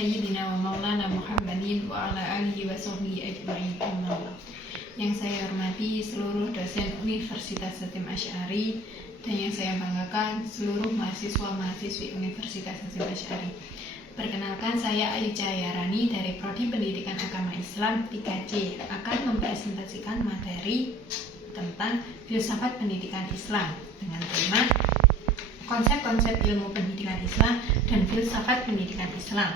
Sayyidina wa maulana Muhammadin wa ala alihi wa sahbihi ajma'in. Yang saya hormati seluruh dosen Universitas Hasyim Asy'ari dan yang saya banggakan seluruh mahasiswa-mahasiswi Universitas Hasyim Asy'ari. Perkenalkan, saya Ayu Cahyarani dari Prodi Pendidikan Agama Islam 3C akan mempresentasikan materi tentang filsafat pendidikan Islam dengan tema konsep-konsep ilmu pendidikan Islam dan filsafat pendidikan Islam.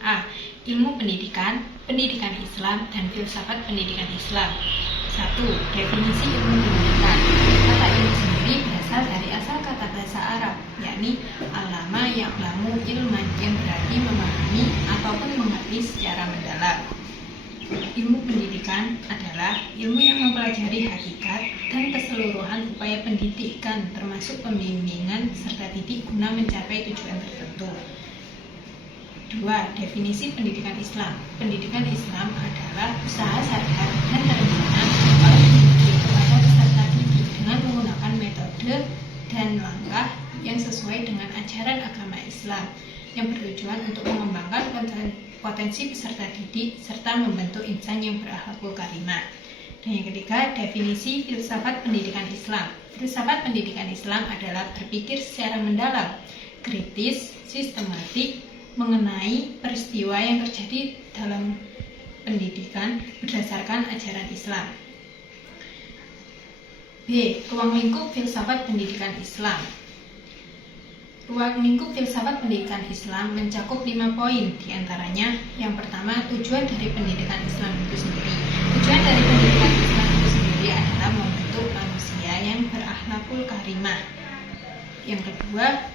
A. Ilmu pendidikan, pendidikan Islam, dan filsafat pendidikan Islam. 1. Definisi ilmu pendidikan. Kata ilmu sendiri berasal dari asal kata bahasa Arab, yakni alama ya'lamu ilman, yang berarti memahami ataupun mengerti secara mendalam. Ilmu pendidikan adalah ilmu yang mempelajari hakikat dan keseluruhan upaya pendidikan, termasuk pembimbingan serta didik guna mencapai tujuan tertentu. 2. Definisi pendidikan Islam. Pendidikan Islam adalah usaha sadar dan terencana oleh pendidik kepada peserta didik dengan menggunakan metode dan langkah yang sesuai dengan ajaran agama Islam yang bertujuan untuk mengembangkan potensi peserta didik serta membentuk insan yang berakhlakul karimah. Dan yang ketiga, definisi filsafat pendidikan Islam. Filsafat pendidikan Islam adalah berpikir secara mendalam, kritis, sistematik mengenai peristiwa yang terjadi dalam pendidikan berdasarkan ajaran Islam. B. Ruang lingkup filsafat pendidikan Islam. Ruang lingkup filsafat pendidikan Islam mencakup 5 poin, diantaranya yang pertama, tujuan dari pendidikan Islam itu sendiri. Tujuan dari pendidikan Islam itu sendiri adalah membentuk manusia yang berakhlakul karimah. Yang kedua,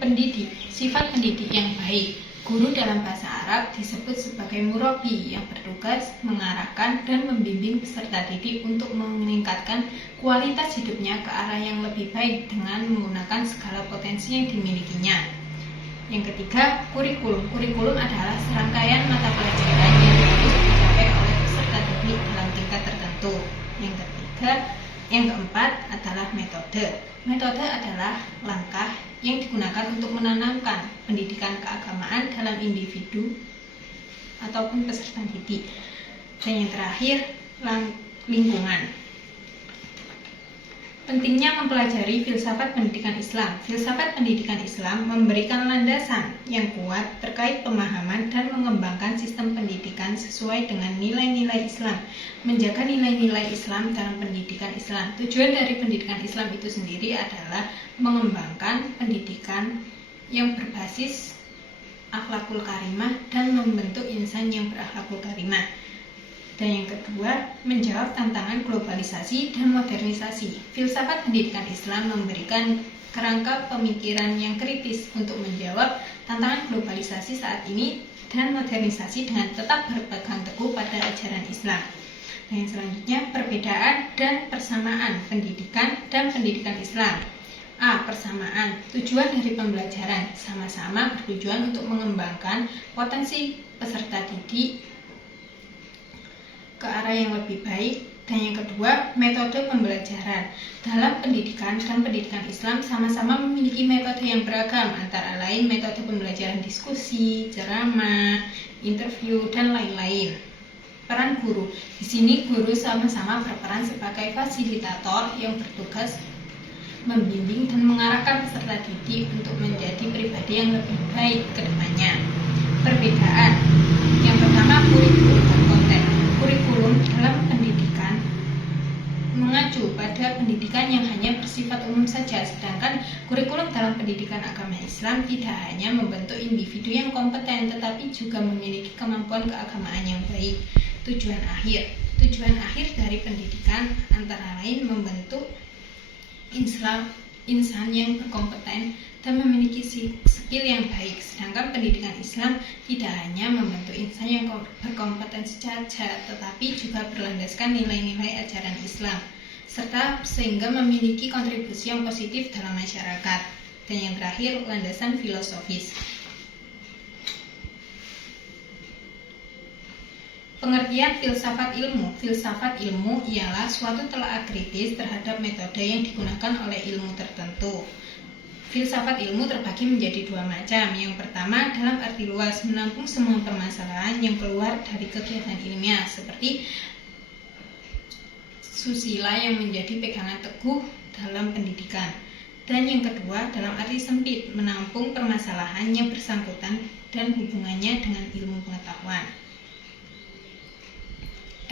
pendidik, sifat pendidik yang baik. Guru dalam bahasa Arab disebut sebagai murabi yang bertugas mengarahkan dan membimbing peserta didik untuk meningkatkan kualitas hidupnya ke arah yang lebih baik dengan menggunakan segala potensi yang dimilikinya. Yang ketiga, kurikulum. Kurikulum adalah serangkaian mata pelajaran yang harus dicapai oleh peserta didik dalam tingkat tertentu. Yang keempat adalah metode. Metode adalah langkah yang digunakan untuk menanamkan pendidikan keagamaan dalam individu ataupun peserta didik. Dan yang terakhir, lingkungan. Pentingnya mempelajari filsafat pendidikan Islam. Filsafat pendidikan Islam memberikan landasan yang kuat terkait pemahaman dan mengembangkan sistem pendidikan sesuai dengan nilai-nilai Islam, menjaga nilai-nilai Islam dalam pendidikan Islam. Tujuan dari pendidikan Islam itu sendiri adalah mengembangkan pendidikan yang berbasis akhlakul karimah dan membentuk insan yang berakhlakul karimah. Dan yang kedua, menjawab tantangan globalisasi dan modernisasi. Filsafat pendidikan Islam memberikan kerangka pemikiran yang kritis untuk menjawab tantangan globalisasi saat ini dan modernisasi dengan tetap berpegang teguh pada ajaran Islam. Dan yang selanjutnya, perbedaan dan persamaan pendidikan dan pendidikan Islam. A. Persamaan. Tujuan dari pembelajaran sama-sama bertujuan untuk mengembangkan potensi peserta didik ke arah yang lebih baik. Dan yang kedua, metode pembelajaran. Dalam pendidikan dan pendidikan Islam sama-sama memiliki metode yang beragam, antara lain metode pembelajaran diskusi, ceramah, interview, dan lain-lain. Peran guru. Di sini guru sama-sama berperan sebagai fasilitator yang bertugas membimbing dan mengarahkan peserta didik untuk menjadi pribadi yang lebih baik ke depannya. Perbedaan. Yang pertama, kurikulum dan konten. Kurikulum dalam pendidikan mengacu pada pendidikan yang hanya bersifat umum saja, sedangkan kurikulum dalam pendidikan agama Islam tidak hanya membentuk individu yang kompeten, tetapi juga memiliki kemampuan keagamaan yang baik. Tujuan akhir dari pendidikan antara lain membentuk insan yang berkompeten dan memiliki skill yang baik. Sedangkan pendidikan Islam tidak hanya membentuk insan yang berkompetensi saja, tetapi juga berlandaskan nilai-nilai ajaran Islam, serta sehingga memiliki kontribusi yang positif dalam masyarakat. Dan yang terakhir, landasan filosofis. Pengertian filsafat ilmu. Filsafat ilmu ialah suatu telaah kritis terhadap metode yang digunakan oleh ilmu tertentu. Filsafat ilmu terbagi menjadi dua macam. Yang pertama dalam arti luas, menampung semua permasalahan yang keluar dari kegiatan ilmiah, seperti susila yang menjadi pegangan teguh dalam pendidikan. Dan yang kedua dalam arti sempit, menampung permasalahan yang bersangkutan dan hubungannya dengan ilmu pengetahuan.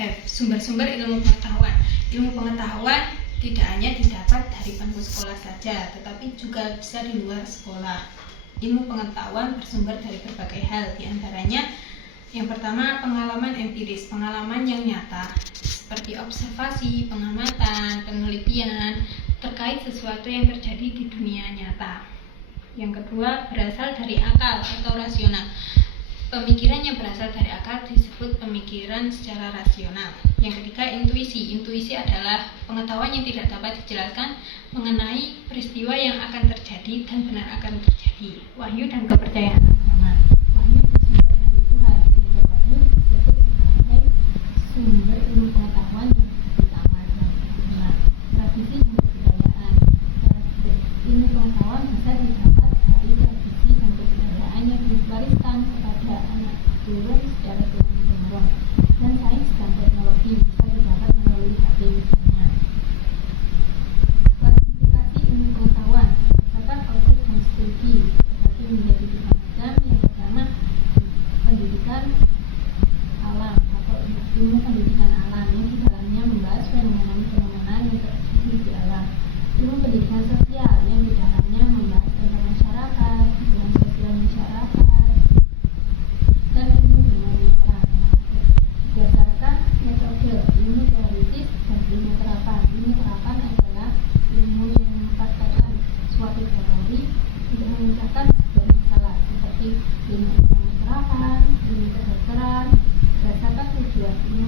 F. Sumber-sumber ilmu pengetahuan. Ilmu pengetahuan tidak hanya didapat dari bangku sekolah saja, tetapi juga bisa di luar sekolah. Ilmu pengetahuan bersumber dari berbagai hal, diantaranya yang pertama pengalaman empiris, pengalaman yang nyata, seperti observasi, pengamatan, penelitian terkait sesuatu yang terjadi di dunia nyata. Yang kedua berasal dari akal atau rasional. Pemikiran yang berasal dari akal disebut pemikiran secara rasional. Yang ketiga, intuisi. Intuisi adalah pengetahuan yang tidak dapat dijelaskan mengenai peristiwa yang akan terjadi dan benar akan terjadi. Wahyu dan kepercayaan agama. Wahyu bersumber dari Tuhan, sehingga wahyu disebut sebagai sumber ilmu pengetahuan yang utama dan benar. Tradisi dan kebudayaan. Ilmu pengetahuan bisa didapat dari tradisi dan kebudayaan yang diwariskan kepada anak turun secara turun-temurun, dan sains dan teknologi bisa didapat melalui HP misalnya. Klasifikasi ilmu pengetahuan berdasarkan objek dan studi terbagi menjadi tiga macam. Yang pertama pendidikan alam atau ilmu pendidikan alam, yang di dalamnya membahas fenomena-fenomena yang terjadi di alam. Ilmu pendidikan sosial, yang di dalamnya membahas tentang masyarakat, hubungan sosial masyarakat, dan ilmu dengan orang. Berdasarkan metode ilmu teoritis dan ilmu terapan. Ilmu terapan adalah ilmu yang mempraktekkan suatu teori untuk memecahkan sebuah masalah, seperti ilmu ekonomi terapan, ilmu kedokteran. Berdasarkan tujuan ilmu